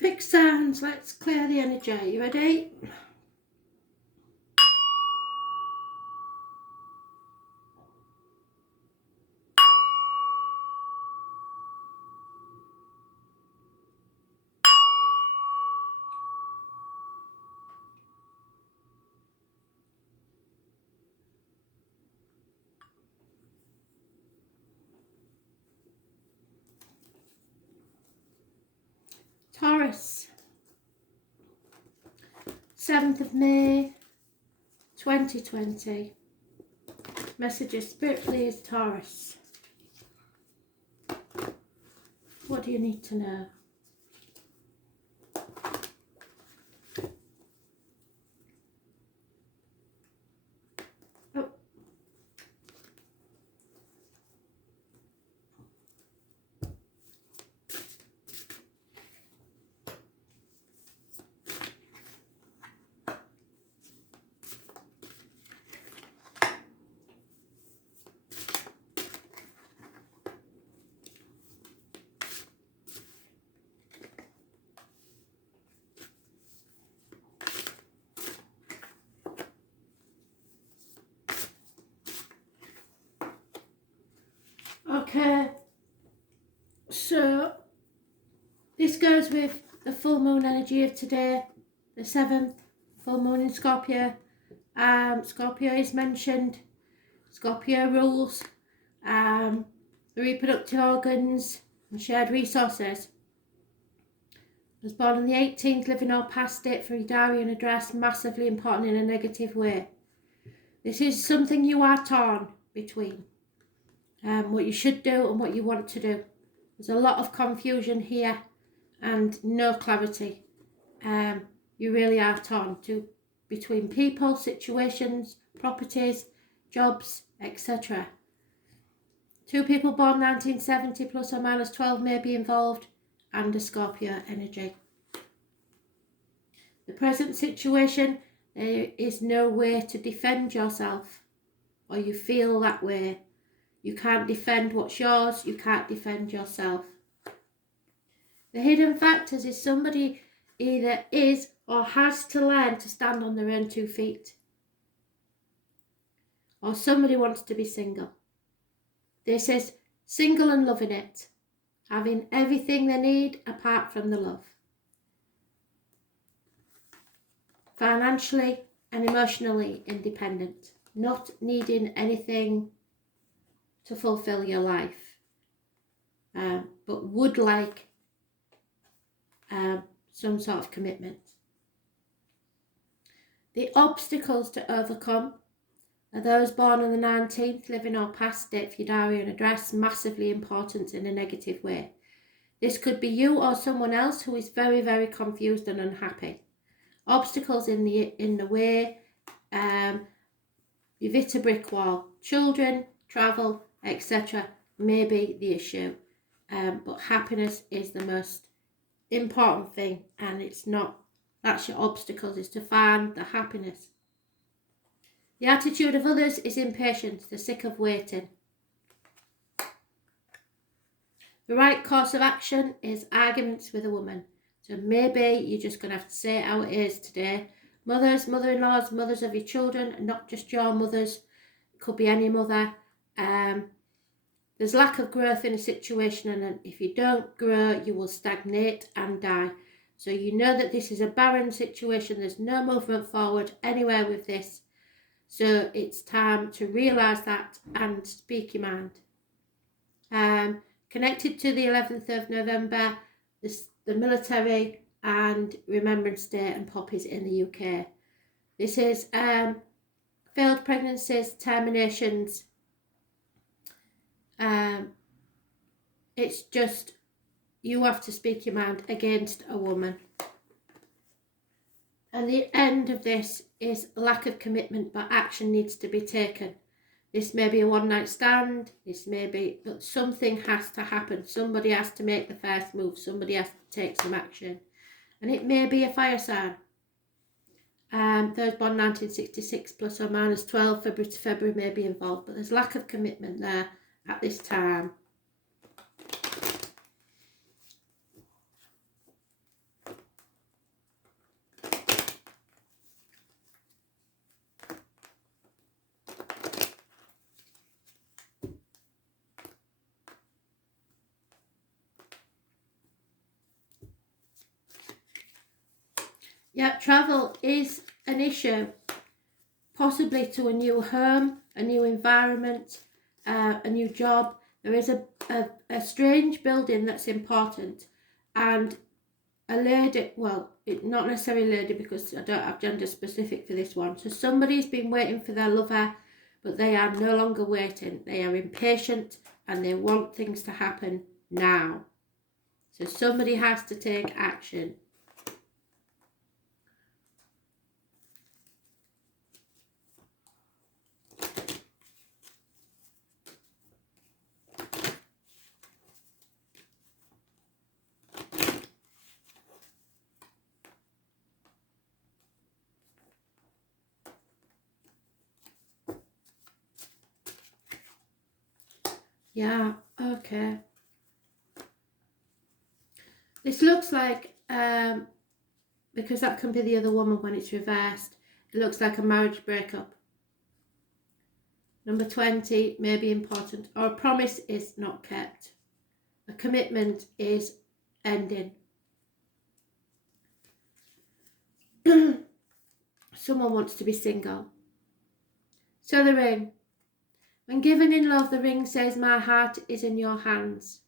Fixed signs, let's clear the energy. You ready? Taurus, 7th of May 2020. Messages, Spirit please, Taurus. What do you need to know? Oh. Okay, so this goes with the full moon energy of today, the 7th, full moon in Scorpio. Scorpio is mentioned. Scorpio rules the reproductive organs and shared resources. Was born on the 18th, living or past it for your diary and address, massively important in a negative way. This is something you are torn between. What you should do and what you want to do. There's a lot of confusion here and no clarity. You really are torn between people, situations, properties, jobs, etc. 2 people born 1970 plus or minus 12 may be involved, and a Scorpio energy. The present situation, there is no way to defend yourself, or you feel that way. You can't defend what's yours, you can't defend yourself. The hidden factors is somebody either is or has to learn to stand on their own 2 feet. Or somebody wants to be single. This is single and loving it. Having everything they need apart from the love. Financially and emotionally independent. Not needing anything to fulfill your life, but would like some sort of commitment. The obstacles to overcome are those born on the 19th, living or past it for your diary and address, massively important in a negative way. This could be you or someone else who is very, very confused and unhappy. Obstacles in the way, you've hit a brick wall. Children, travel, etc. may be the issue, but happiness is the most important thing, and it's not, that's your obstacles, is to find the happiness. The attitude of others is impatience, they're sick of waiting. The right course of action is arguments with a woman. So maybe you're just going to have to say it how it is today. Mothers, mother-in-laws, mothers of your children, not just your mothers. It could be any mother. There's lack of growth in a situation, and if you don't grow, you will stagnate and die. So you know that this is a barren situation. There's no movement forward anywhere with this. So it's time to realise that and speak your mind. Connected to the 11th of November, the military and Remembrance Day and poppies in the UK. This is failed pregnancies, terminations. It's just, you have to speak your mind against a woman. And the end of this is lack of commitment, but action needs to be taken. This may be a one-night stand, this may be, but something has to happen. Somebody has to make the first move. Somebody has to take some action. And it may be a fire sign. Those born 1966 plus or minus 12, February to February may be involved, but there's lack of commitment there at this time. Yeah, travel is an issue, possibly to a new home, a new environment, a new job. There is a strange building that's important, and a lady, well, not necessarily a lady because I don't have gender specific for this one. So somebody's been waiting for their lover, but they are no longer waiting. They are impatient and they want things to happen now. So somebody has to take action. Yeah, okay. This looks like, because that can be the other woman when it's reversed, it looks like a marriage breakup. Number 20 may be important, or a promise is not kept. A commitment is ending. Someone wants to be single. So the ring. When given in love, the ring says, my heart is in your hands.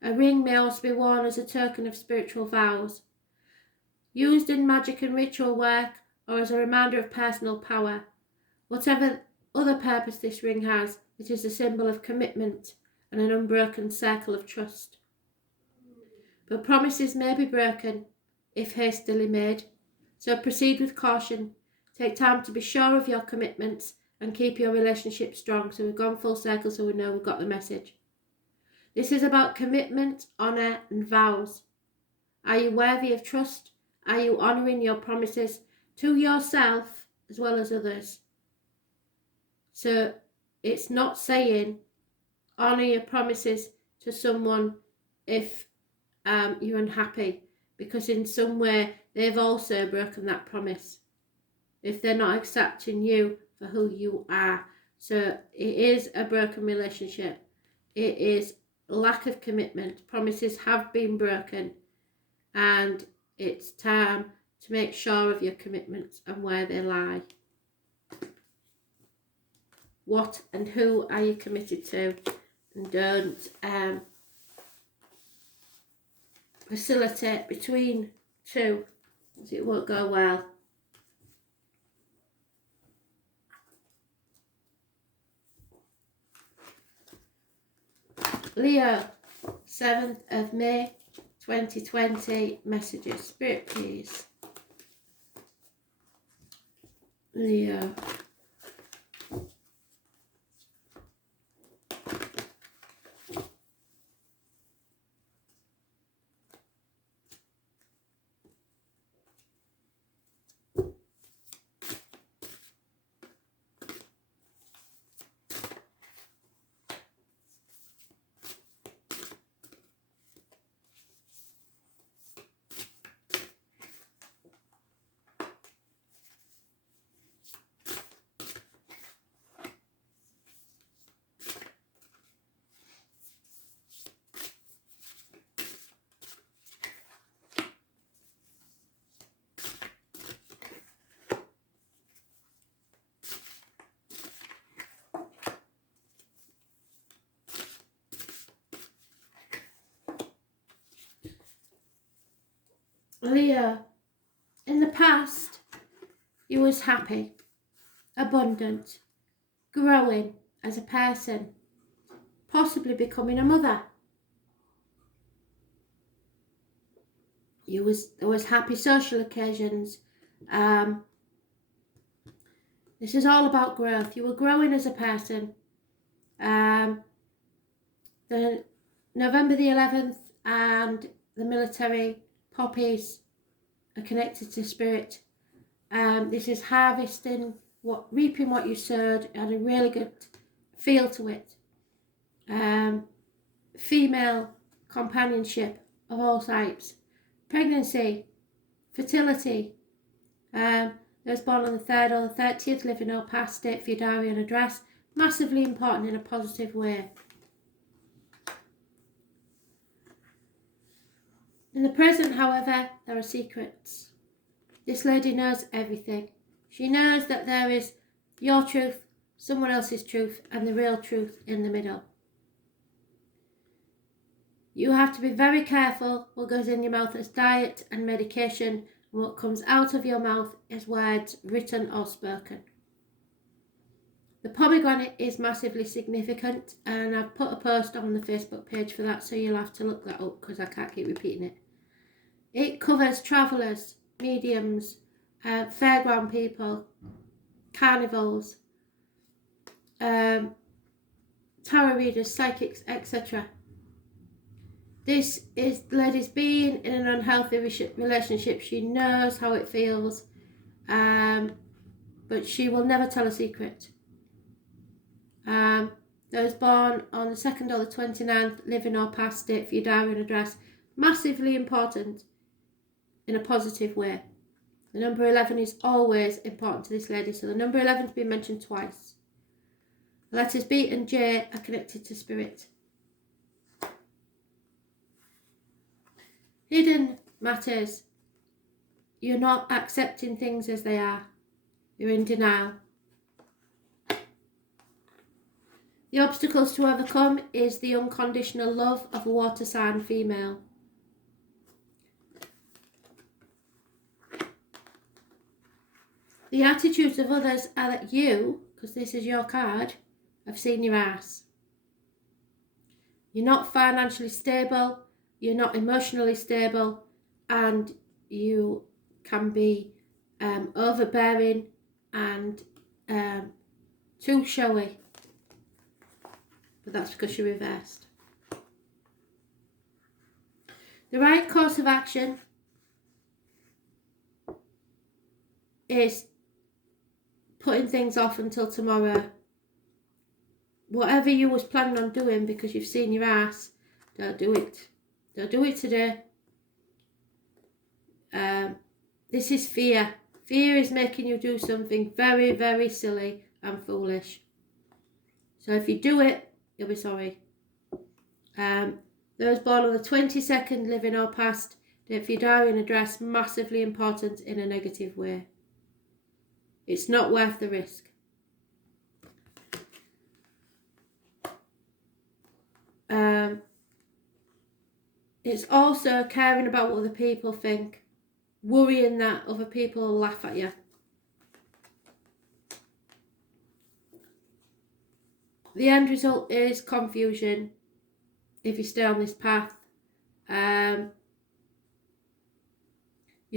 A ring may also be worn as a token of spiritual vows, used in magic and ritual work, or as a reminder of personal power. Whatever other purpose this ring has, it is a symbol of commitment and an unbroken circle of trust. But promises may be broken if hastily made, so proceed with caution. Take time to be sure of your commitments and keep your relationship strong. So we've gone full circle, so we know we've got the message. This is about commitment, honour and vows. Are you worthy of trust? Are you honouring your promises to yourself as well as others? So it's not saying honour your promises to someone if you're unhappy, because in some way they've also broken that promise if they're not accepting you for who you are. So it is a broken relationship. It is lack of commitment. Promises have been broken, and it's time to make sure of your commitments and where they lie. What and who are you committed to? And don't facilitate between two, as it won't go well. Leo, 7th of May 2020, messages. Spirit, please. Leo. Leo, in the past, you was happy, abundant, growing as a person, possibly becoming a mother. There was happy social occasions. This is all about growth. You were growing as a person. The November the 11th and the military poppies are connected to spirit. This is harvesting, reaping what you sowed. It had a really good feel to it. Female companionship of all types. Pregnancy, fertility. Those born on the 3rd or the 30th, living or past date for your diary and address. Massively important in a positive way. In the present, however, there are secrets. This lady knows everything. She knows that there is your truth, someone else's truth, and the real truth in the middle. You have to be very careful what goes in your mouth as diet and medication, and what comes out of your mouth as words written or spoken. The pomegranate is massively significant, and I've put a post on the Facebook page for that, so you'll have to look that up because I can't keep repeating it. It covers travellers, mediums, fairground people, carnivals, tarot readers, psychics, etc. This is ladies being in an unhealthy relationship. She knows how it feels, but she will never tell a secret. Those born on the 2nd or the 29th, living or past it for your diary and address, massively important in a positive way. The number 11 is always important to this lady, so the number 11 has been mentioned twice. The letters B and J are connected to spirit. Hidden matters. You're not accepting things as they are. You're in denial. The obstacles to overcome is the unconditional love of a water sign female. The attitudes of others are that you, because this is your card, have seen your ass. You're not financially stable, you're not emotionally stable, and you can be overbearing and too showy. But that's because you're reversed. The right course of action is putting things off until tomorrow. Whatever you was planning on doing because you've seen your ass, don't do it. Don't do it today. This is fear. Fear is making you do something very, very silly and foolish. So if you do it, you'll be sorry. Those born on the 22nd, living or past, if your diary and address, massively important in a negative way. It's not worth the risk. It's also caring about what other people think, worrying that other people will laugh at you. The end result is confusion if you stay on this path. You're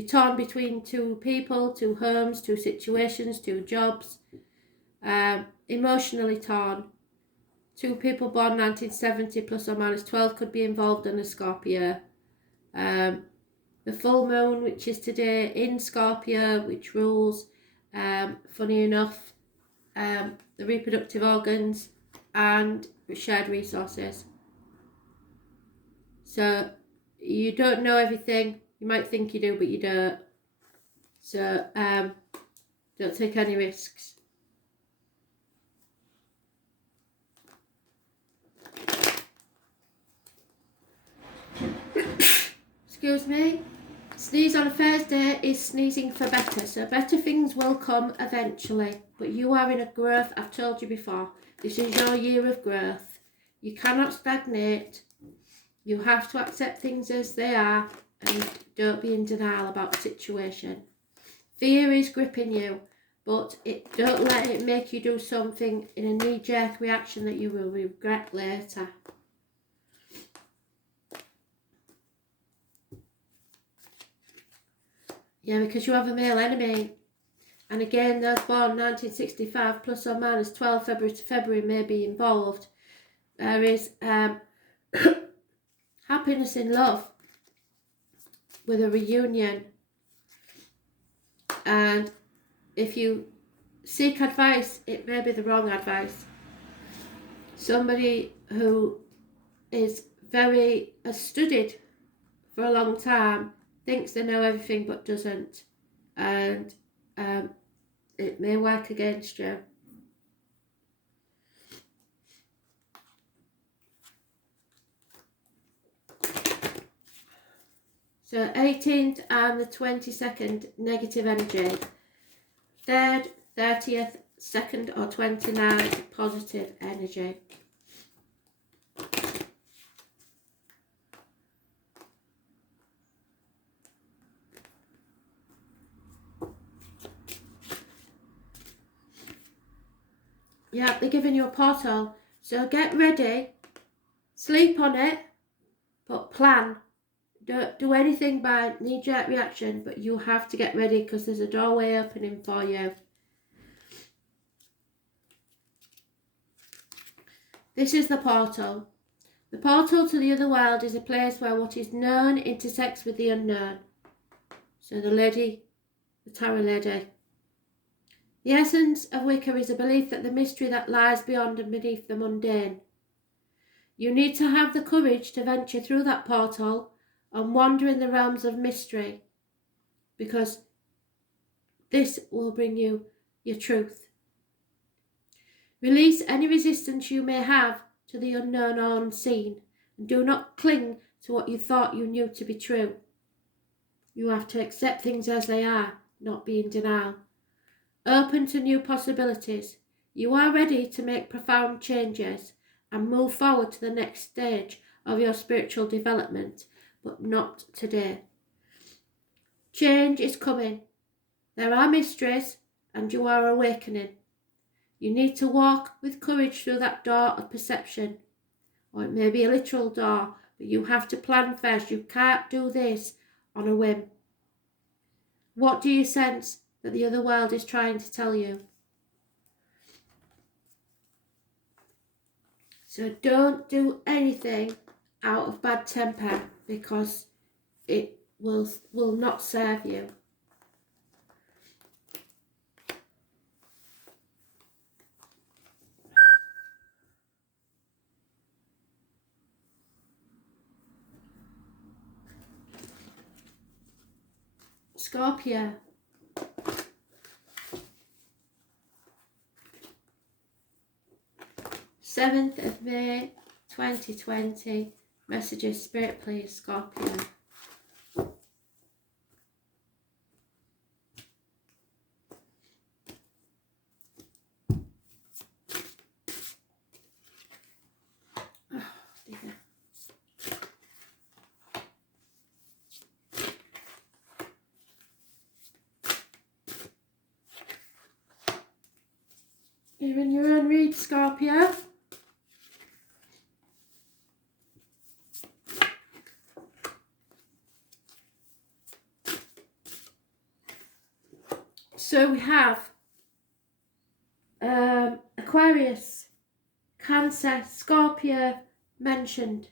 torn between two people, two homes, two situations, two jobs. Emotionally torn. Two people born 1970 plus or minus 12 could be involved in a Scorpio. The full moon, which is today in Scorpio, which rules, funny enough, the reproductive organs and shared resources. So you don't know everything. You might think you do, but you don't. So don't take any risks. Excuse me. Sneeze on a Thursday is sneezing for better. So better things will come eventually. But you are in a growth. I've told you before. This is your year of growth. You cannot stagnate. You have to accept things as they are. And don't be in denial about the situation. Fear is gripping you. But don't let it make you do something in a knee-jerk reaction that you will regret later. Yeah, because you have a male enemy. And again, those born 1965 plus or minus 12 February to February may be involved. There is happiness in love with a reunion. And if you seek advice, it may be the wrong advice. Somebody who has studied for a long time, thinks they know everything but doesn't, and it may work against you. So 18th and the 22nd, negative energy. 3rd, 30th, 2nd or 29th, positive energy. Yeah, they're giving you a portal. So get ready, sleep on it, but plan. Don't do anything by knee-jerk reaction, but you have to get ready because there's a doorway opening for you. This is the portal. The portal to the other world is a place where what is known intersects with the unknown. So the lady, the tarot lady. The essence of Wicca is a belief that the mystery that lies beyond and beneath the mundane. You need to have the courage to venture through that portal and wander in the realms of mystery, because this will bring you your truth. Release any resistance you may have to the unknown or unseen, and do not cling to what you thought you knew to be true. You have to accept things as they are, not be in denial. Open to new possibilities. You are ready to make profound changes and move forward to the next stage of your spiritual development, but not today. Change is coming. There are mysteries and you are awakening. You need to walk with courage through that door of perception. Or it may be a literal door, but you have to plan first. You can't do this on a whim. What do you sense that the other world is trying to tell you? So don't do anything out of bad temper, because it will not serve you. Scorpio. Seventh of May 2020. Messages, Spirit please, Scorpio. Oh dear. You're in your own read, Scorpio. So we have Aquarius, Cancer, Scorpio mentioned.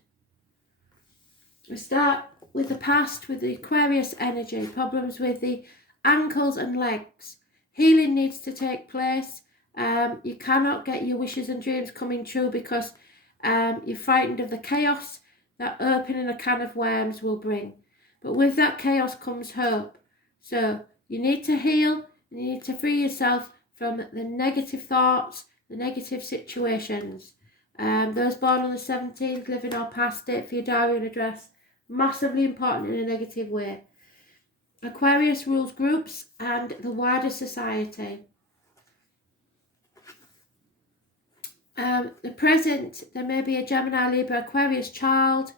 We start with the past with the Aquarius energy, problems with the ankles and legs. Healing needs to take place. You cannot get your wishes and dreams coming true because you're frightened of the chaos that opening a can of worms will bring. But with that chaos comes hope. So you need to heal and you need to free yourself from the negative thoughts, the negative situations. Those born on the 17th, living or past it for your diary and address, massively important in a negative way. Aquarius rules groups and the wider society. The present, there may be a Gemini, Libra, Aquarius child.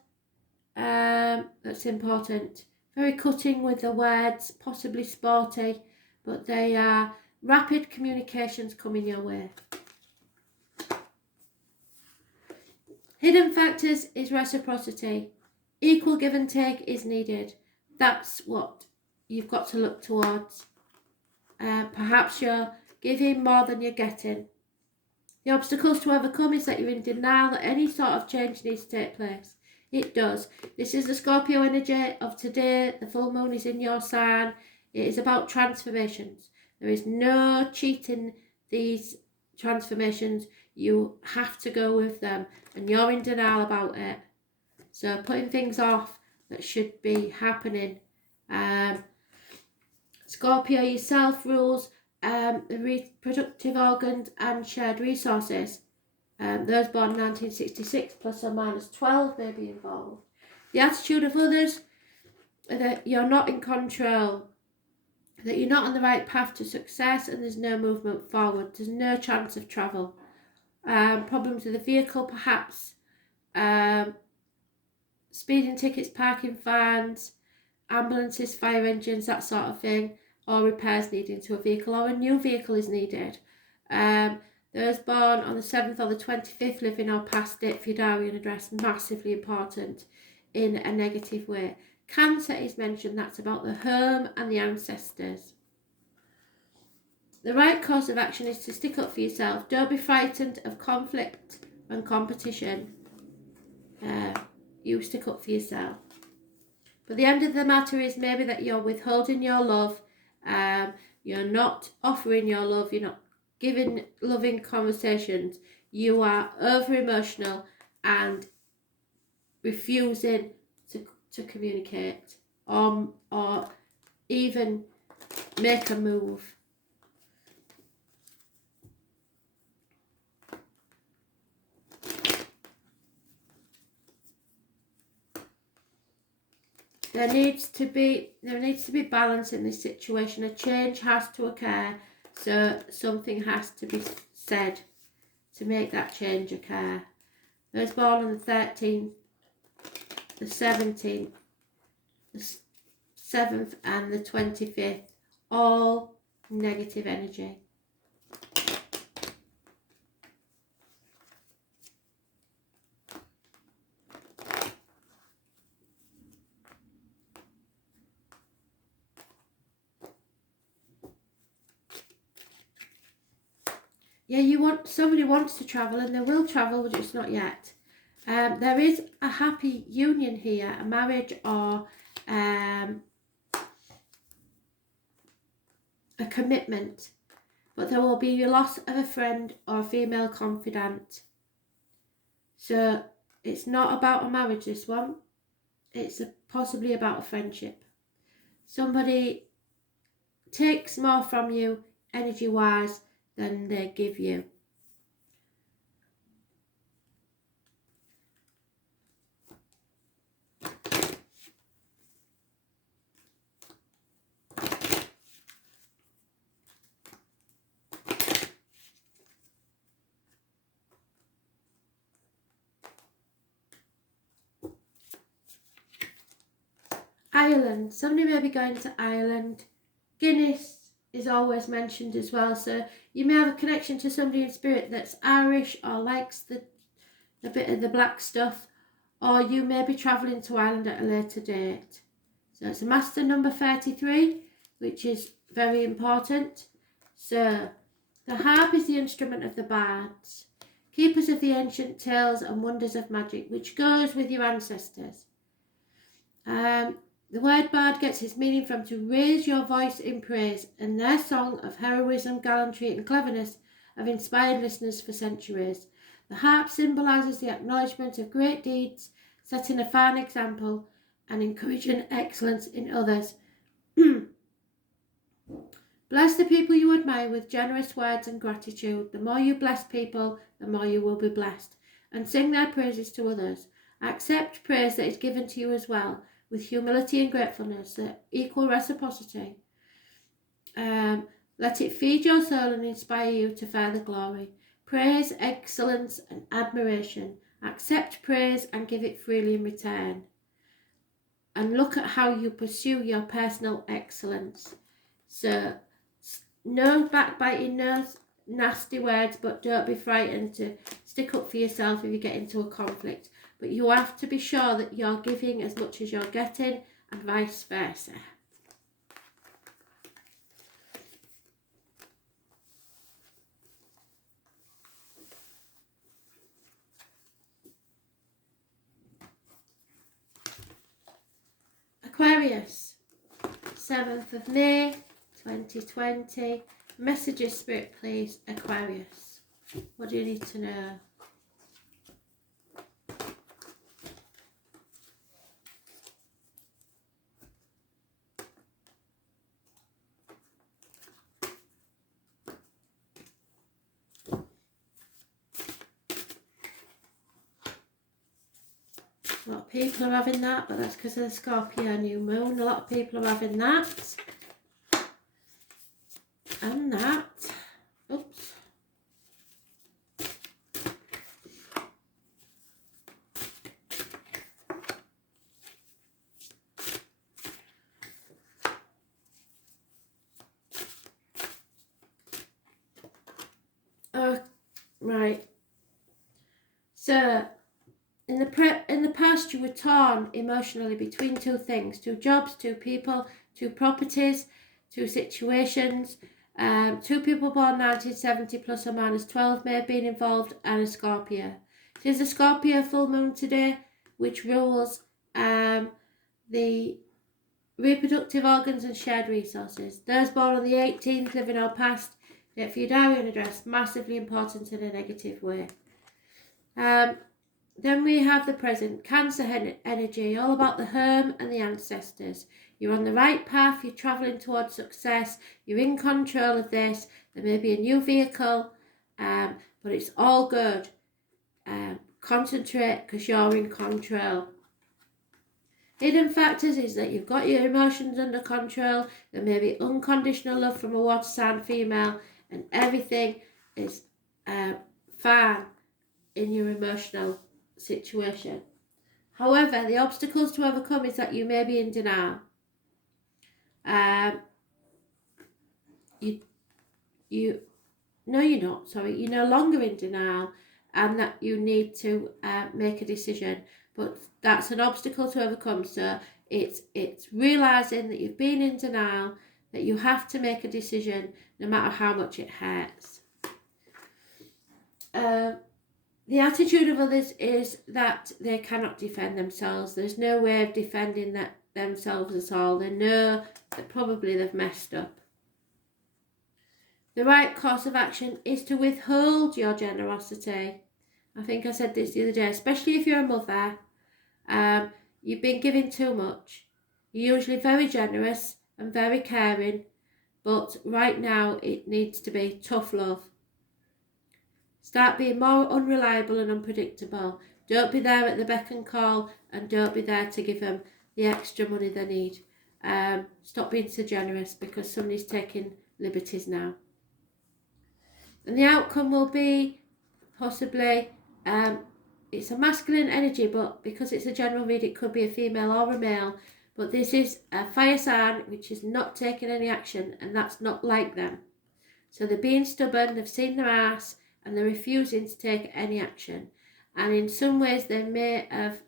That's important. Very cutting with the words, possibly sporty, but they are rapid communications coming your way. Hidden factors is reciprocity. Equal give and take is needed. That's what you've got to look towards. Perhaps you're giving more than you're getting. The obstacles to overcome is that you're in denial that any sort of change needs to take place. It does. This is the Scorpio energy of today. The full moon is in your sign. It is about transformations. There is no cheating these transformations. You have to go with them, and you're in denial about it. So putting things off that should be happening. Scorpio yourself rules the reproductive organs and shared resources. Those born in 1966 plus or minus 12 may be involved. The attitude of others that you're not in control, that you're not on the right path to success, and there's no movement forward. There's no chance of travel. Problems with the vehicle, perhaps. Speeding tickets, parking fines, ambulances, fire engines, that sort of thing, or repairs needing to a vehicle, or a new vehicle is needed. Those born on the 7th or the 25th, living or past it for your diary and address, massively important in a negative way. Cancer is mentioned, that's about the home and the ancestors. The right course of action is to stick up for yourself. Don't be frightened of conflict and competition. You stick up for yourself. But the end of the matter is maybe that you're withholding your love. You're not offering your love. You're not giving loving conversations. You are over emotional and refusing to communicate or even make a move. There needs to be balance in this situation. A change has to occur, so something has to be said to make that change occur. Those born on the 13th, the 17th, the 7th and the 25th, all negative energy. Yeah, somebody wants to travel, and they will travel, but it's not yet. There is a happy union here, a marriage or a commitment, but there will be a loss of a friend or a female confidant. So it's not about a marriage, this one. It's possibly about a friendship. Somebody takes more from you energy-wise than they give you. Ireland. Somebody may be going to Ireland. Guinness is always mentioned as well. So you may have a connection to somebody in spirit that's Irish or likes the bit of the black stuff. Or you may be travelling to Ireland at a later date. So it's a master number 33, which is very important. So the harp is the instrument of the bards, keepers of the ancient tales and wonders of magic, which goes with your ancestors. The word bard gets its meaning from to raise your voice in praise, and their song of heroism, gallantry and cleverness have inspired listeners for centuries. The harp symbolises the acknowledgement of great deeds, setting a fine example and encouraging excellence in others. Bless the people you admire with generous words and gratitude. The more you bless people, the more you will be blessed. And sing their praises to others. Accept praise that is given to you as well, with humility and gratefulness, the equal reciprocity. Let it feed your soul and inspire you to further glory. Praise, excellence and admiration. Accept praise and give it freely in return. And look at how you pursue your personal excellence. So, no backbiting, no nasty words, but don't be frightened to stick up for yourself if you get into a conflict. But you have to be sure that you're giving as much as you're getting, and vice versa. Aquarius, 7th of May 2020. Messages, Spirit, please. Aquarius, what do you need to know? A lot of people are having that, but that's because of the Scorpio new moon. A lot of people are having that. And that. Oops. Right. So, in the past, you were torn emotionally between two things: two jobs, two people, two properties, two situations. Two people born 1970 plus or minus 12 may have been involved, and a Scorpio. It is a Scorpio full moon today, which rules the reproductive organs and shared resources. Those born on the 18th, living or past, date for your diary and address, massively important in a negative way. Then we have the present, Cancer energy, all about the home and the ancestors. You're on the right path, you're travelling towards success, you're in control of this. There may be a new vehicle, but it's all good. Concentrate because you're in control. Hidden factors is that you've got your emotions under control. There may be unconditional love from a water sign female, and everything is fine in your emotional situation. However, the obstacles to overcome is that you may be in denial. No, you're not. Sorry, you're no longer in denial, and that you need to make a decision. But that's an obstacle to overcome. So it's realizing that you've been in denial, that you have to make a decision, no matter how much it hurts. The attitude of others is that they cannot defend themselves. There's no way of defending themselves at all. They know that probably they've messed up. The right course of action is to withhold your generosity. I think I said this the other day, especially if you're a mother. You've been giving too much. You're usually very generous and very caring, but right now it needs to be tough love. Start being more unreliable and unpredictable. Don't be there at the beck and call, and don't be there to give them the extra money they need. Stop being so generous because somebody's taking liberties now. And the outcome will be possibly, it's a masculine energy, but because it's a general read, it could be a female or a male. But this is a fire sign which is not taking any action, and that's not like them. So they're being stubborn, they've seen their ass, and they're refusing to take any action. And in some ways, they may have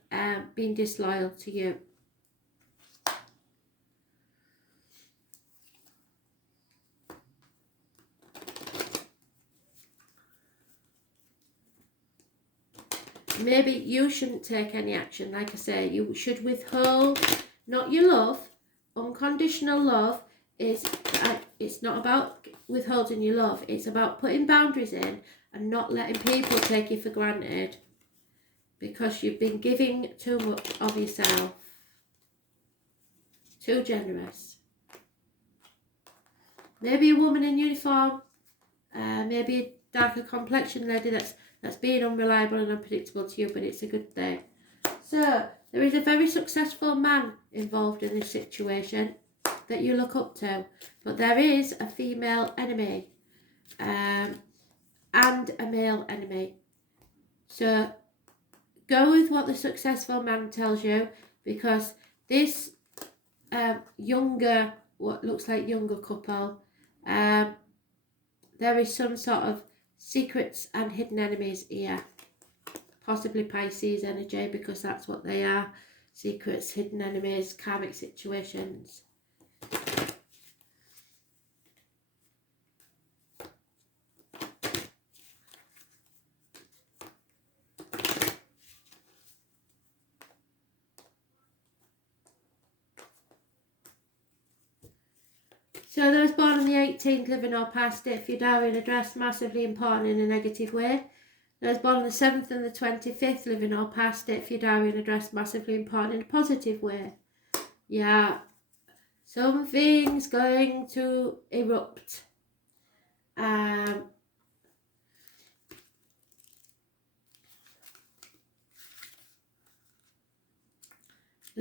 been disloyal to you. Maybe you shouldn't take any action. Like I say, you should withhold, not your love. Unconditional love is, it's not about withholding your love. It's about putting boundaries in and not letting people take you for granted because you've been giving too much of yourself. Too generous. Maybe a woman in uniform, maybe a darker complexion lady that's being unreliable and unpredictable to you, but it's a good thing. So, there is a very successful man involved in this situation that you look up to, but there is a female enemy and a male enemy. So, go with what the successful man tells you, because this younger, what looks like younger couple, there is some sort of secrets and hidden enemies here. Possibly Pisces energy, because that's what they are. Secrets, hidden enemies, karmic situations. So those born on the 18th, living or past it, for your diary and address, massively important in a negative way. Those born on the 7th and the 25th, living or past it, for your diary and address, massively important in a positive way. Yeah, something's going to erupt.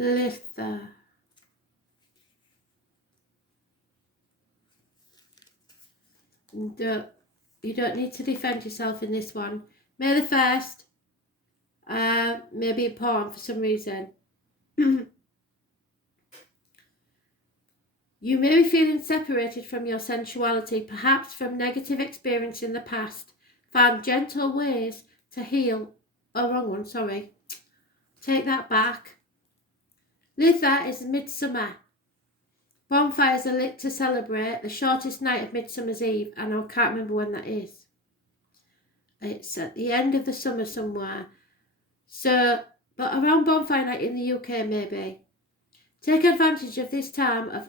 Litha. You don't need to defend yourself in this one. May the 1st may be important for some reason. You may be feeling separated from your sensuality, perhaps from negative experience in the past. Find gentle ways to heal. Oh, wrong one, sorry. Take that back. Litha is midsummer. Bonfires are lit to celebrate the shortest night of Midsummer's Eve, and I can't remember when that is. It's at the end of the summer somewhere. So, but around bonfire night in the UK maybe. Take advantage of this time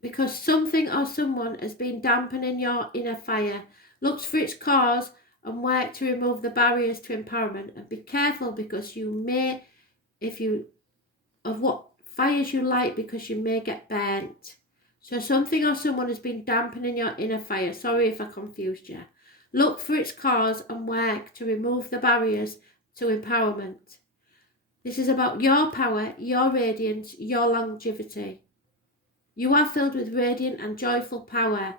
because something or someone has been dampening your inner fire. Look for its cause and work to remove the barriers to empowerment. And be careful because you may, of what fires you light, because you may get burnt. So something or someone has been dampening your inner fire. Sorry if I confused you. Look for its cause and work to remove the barriers to empowerment. This is about your power, your radiance, your longevity. You are filled with radiant and joyful power.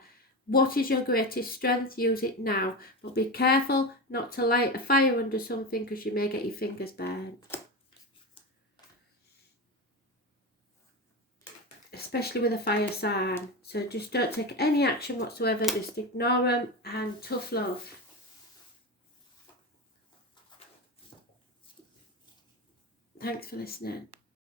What is your greatest strength? Use it now. But be careful not to light a fire under something because you may get your fingers burned. Especially with a fire sign. So just don't take any action whatsoever. Just ignore them and tough love. Thanks for listening.